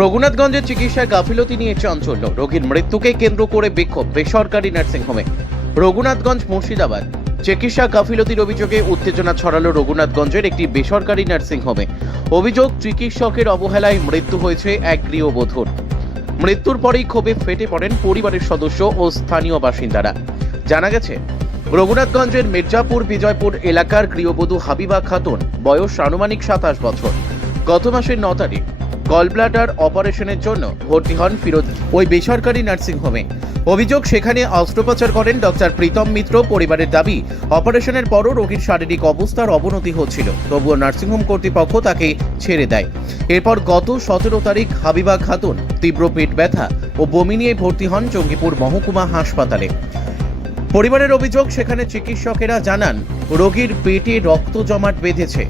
রঘুনাথগঞ্জের চিকিৎসায় গাফিলতি নিয়ে চাঞ্চল্য। রোগীর মৃত্যুকে কেন্দ্র করে বিক্ষোভ, বেসরকারি নার্সিংহোমে। রঘুনাথগঞ্জ, মুর্শিদাবাদ। চিকিৎসা গাফিলতির অভিযোগে উত্তেজনা ছড়ালো রঘুনাথগঞ্জের একটি বেসরকারি নার্সিংহোমে। অভিযোগ, চিকিৎসকের অবহেলায় মৃত্যু হয়েছে এক গৃহবধূর। মৃত্যুর পরেই ক্ষোভে ফেটে পড়েন পরিবারের সদস্য ও স্থানীয় বাসিন্দারা। জানা গেছে, রঘুনাথগঞ্জের মির্জাপুর বিজয়পুর এলাকার গৃহবধূ হাবিবা খাতুন, বয়স আনুমানিক সাতাশ বছর। গত মাসের ন তারিখ গলব্লাডার অপারেশনের জন্য ভর্তি হন ফিরোজ, ওই বেসরকারি নার্সিংহোমে অভিযোগ সেখানে অস্ত্রোপচার করেন ডক্টর প্রীতম মিত্র। পরিবারের দাবি, অপারেশনের পরও রোগীর শারীরিক অবস্থার অবনতি হচ্ছিল। তবুও নার্সিংহোম কর্তৃপক্ষ তাকে ছেড়ে দেয়। এরপর গত সতেরো তারিখ হাবিবা খাতুন তীব্র পেট ব্যথা ও বমি নিয়ে ভর্তি হন জঙ্গিপুর মহকুমা হাসপাতালে। পরিবারের অভিযোগ, সেখানে চিকিৎসকেরা জানান, রোগীর পেটে রক্ত জমাট বেঁধেছে।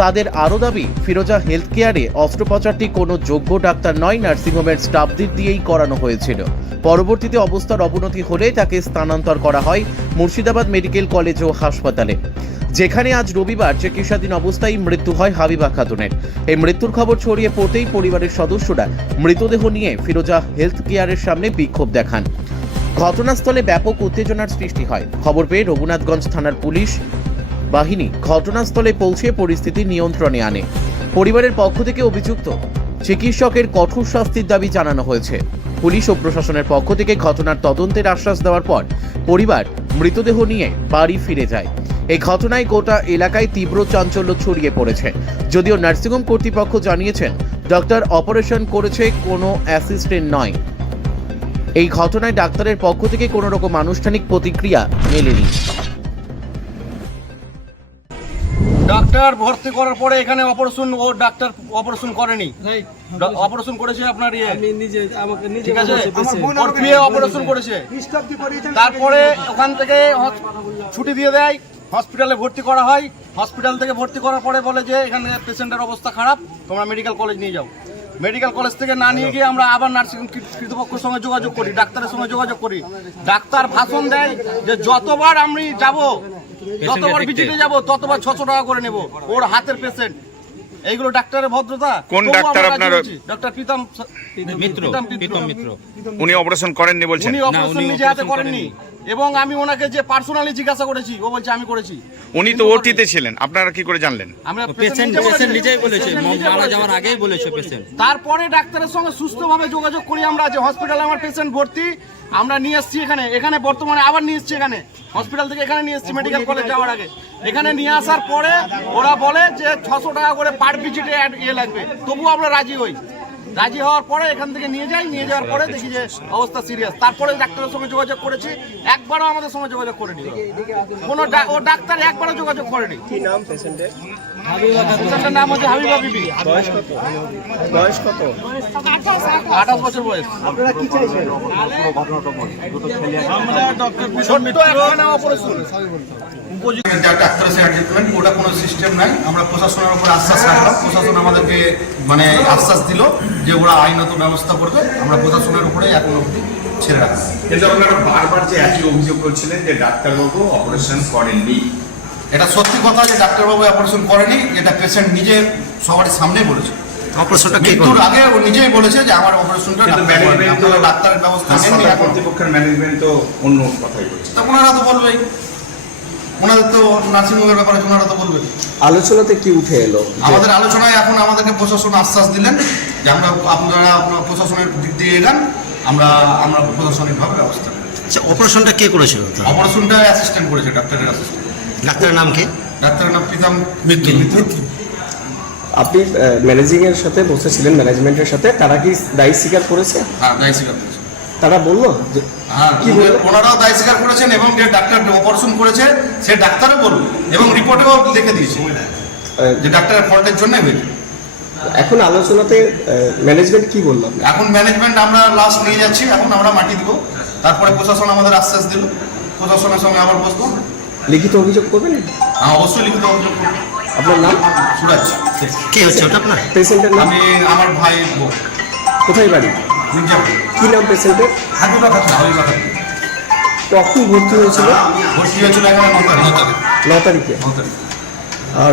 তাদের আরও দাবি, ফিরোজা হেলথ কেয়ারে অস্ত্রোপচারটি কোনো যোগ্য ডাক্তার নয়, নার্সিংহোমের স্টাফদের দিয়েই করানো হয়েছিল। পরবর্তীতে অবস্থার অবনতি হলে তাকে স্থানান্তর করা হয় মুর্শিদাবাদ মেডিকেল কলেজ ও হাসপাতালে। যেখানে আজ রবিবার চিকিৎসাধীন অবস্থায় মৃত্যু হয় হাবিবা খাতুনের। এই মৃত্যুর খবর ছড়িয়ে পড়তেই পরিবারের সদস্যরা মৃতদেহ নিয়ে ফিরোজা হেলথ কেয়ারের সামনে বিক্ষোভ দেখান। ঘটনাস্থলে ব্যাপক উত্তেজনার সৃষ্টি হয়। খবর পেয়ে রঘুনাথগঞ্জ থানার পুলিশ বাহিনী ঘটনাস্থলে পৌঁছে পরিস্থিতি নিয়ন্ত্রণে আনে। পরিবারের পক্ষ থেকে অভিযুক্ত। চিকিৎসকের কঠোর শাস্তির দাবি জানানো হয়েছে। পুলিশ ও প্রশাসনের পক্ষ থেকে ঘটনার তদন্তের আশ্বাস দেওয়ার পর পরিবার মৃতদেহ নিয়ে বাড়ি ফিরে যায়। এই ঘটনায় গোটা এলাকায় তীব্র চাঞ্চল্য ছড়িয়ে পড়েছে। যদিও নার্সিংহোম কর্তৃপক্ষ জানিয়েছেন, ডক্টর অপারেশন করেছে, কোনো অ্যাসিস্ট্যান্ট নয়। এই ঘটনায় ডাক্তারের পক্ষ থেকে কোনো রকম আনুষ্ঠানিক প্রতিক্রিয়া মেলেনি। ডাক্তার ভর্তি করার পরে এখানে অপারেশন ও ডাক্তার অপারেশন করেনি। অপারেশন করেছে আপনার ইয়ে? আমি নিজে আমাকে নিজে ঠিক আছে? ওর অপারেশন করেছে। তারপরে ওখান থেকে ছুটি দিয়ে দেয়। হসপিটালে ভর্তি করা হয়। হসপিটাল থেকে ভর্তি করার পরে বলে যে এখানে পেশেন্টের অবস্থা খারাপ তোমরা মেডিকেল কলেজ নিয়ে যাও। মেডিকেল কলেজ থেকে না নিয়ে গিয়ে আমরা আবার নার্সিং কর্তৃপক্ষের সঙ্গে যোগাযোগ করি ডাক্তারের সঙ্গে যোগাযোগ করি। ডাক্তার ভাষণ দেয় যে যতবার আমি যাব যতবার ভিজিটে যাব ততবার ছশো টাকা করে নেব। ওর হাতের পেশেন্ট। এইগুলো ডাক্তারের ভদ্রতা? কোন ডাক্তার আপনার-। ডক্টর প্রীতম মিত্র প্রীতম মিত্র। উনি অপারেশন করেননি বলছেন। উনি অপারেশন নিজে হাতে করেননি। এবং আমি ওনাকে যে পার্সোনালি জিজ্ঞাসা করেছি ও বলছে আমি করেছি। উনি তো ওটিতে ছিলেন। আপনারা কি করে জানলেন? আমরা পেশেন্ট পেশেন্ট বলেছি। নিজেই বলেছে মারা যাওয়ার আগেই বলেছে পেশেন্ট তারপরে ডাক্তারের সঙ্গে সুস্থভাবে যোগাযোগ করি আমরা। যে হসপিটালে আমার পেশেন্ট ভর্তি। আমরা নিয়ে এসেছি এখানে। এখানে বর্তমানে আবার নিয়ে এসেছি এখানে। হসপিটাল থেকে এখানে নিয়ে এসেছি মেডিকেল কলেজ যাওয়ার আগে। এখানে নিয়ে আসার পরে ওরা বলে যে ছশো টাকা করে পার ভিজিটে ইয়ে লাগবে। তবুও আমরা রাজি হই। রাজি হওয়ার পরে এখান থেকে নিয়ে যাই নিয়ে যাওয়ার পরে দেখি যে অবস্থা সিরিয়াস তারপরে ডাক্তারের সঙ্গে যোগাযোগ করেছি একবারও আমাদের সঙ্গে যোগাযোগ করেনি কোনো ডা- ও ডাক্তার একবারও যোগাযোগ করেনি। কি নাম পেশেন্টের পেশেন্টের নাম হচ্ছে হাবিবা বিবি। বয়স কত? বয়স কত? আঠাশ বছর বয়স। আপনারা কি চাইছেন? ছোট্ট একখানা অপারেশন যা ডাক্তার এসে ট্রিটমেন্ট ওটা কোনো সিস্টেম নাই আমরা প্রশাসনের উপর আশ্বাস রাখলাম প্রশাসন আমাদেরকে মানে আশ্বাস দিল যে ওরা আইনত ব্যবস্থা করবে আমরা প্রশাসনের উপরে এখন অবধি ছেড়ে রাখলাম কিন্তু আপনারা বারবার যে একই অভিযোগ করছিলেন যে ডাক্তারবাবু অপারেশন করেননি এটা সত্যি কথা যে ডাক্তারবাবু অপারেশন করেনি। এটা পেশেন্ট নিজে সবার সামনে বলেছে অপারেশনটা আগে ও নিজেই বলেছে যে আমার অপারেশনটা ডাক্তারের ব্যবস্থা কর্তৃপক্ষের ম্যানেজমেন্ট তো অন্য কথাই বলছে। তা ওনারা তো বলবেই। ওনাদের তো নার্সিংহোমের ব্যাপারে ওনারা তো বলবেন। আলোচনাতে কি উঠে এলো? আমাদের আলোচনায় এখন আমাদেরকে প্রশাসন আশ্বাস দিলেন যে আমরা আপনারা আপনার প্রশাসনের দিক দিয়ে এগান আমরা আমরা প্রশাসনিকভাবে ব্যবস্থা আচ্ছা অপারেশনটা কে করেছিল? অপারেশনটা অ্যাসিস্ট্যান্ট করেছে ডাক্তারের অ্যাসিস্ট্যান্ট। ডাক্তারের নাম কি? ডাক্তারের নাম প্রীতম মিত্র। আপনি ম্যানেজিং এর সাথে বসেছিলেন ম্যানেজমেন্টের সাথে। তারা কি দায়ী স্বীকার করেছে? হ্যাঁ দায় স্বীকার করেছে। তারা বলল যে হ্যাঁ কি? ওনারাও দায় স্বীকার করেছেন এবং যে ডাক্তার অপারেশন করেছে সে ডাক্তারও বলল এবং রিপোর্টেও লিখে দিয়েছে যে ডাক্তারের ফল্টের জন্যই হয়েছে। এখন আলোচনাতে ম্যানেজমেন্ট কি বলল? আপনার? এখন ম্যানেজমেন্ট আমরা লাস্ট নিয়ে যাচ্ছি এখন আমরা মাটি দিব। তারপরে প্রশাসন আমাদের আশ্বাস দিল। প্রশাসনের সঙ্গে আবার বসবো। লিখিত অভিযোগ করবেন? হ্যাঁ অবশ্যই লিখিত অভিযোগ করব। আপনার নাম? সুরাজ। কে হচ্ছে ওটা আপনার? পেশেন্টের নাম? আমি আমার ভাই কোথায় বাড়ি? কি নাম পেশেন্টের? হাবিবা খাতুন। হাবিবা খাতুন। কখন ভর্তি হয়েছিল? ভর্তি হয়েছিল এখানে ন তারিখ ন তারিখে আর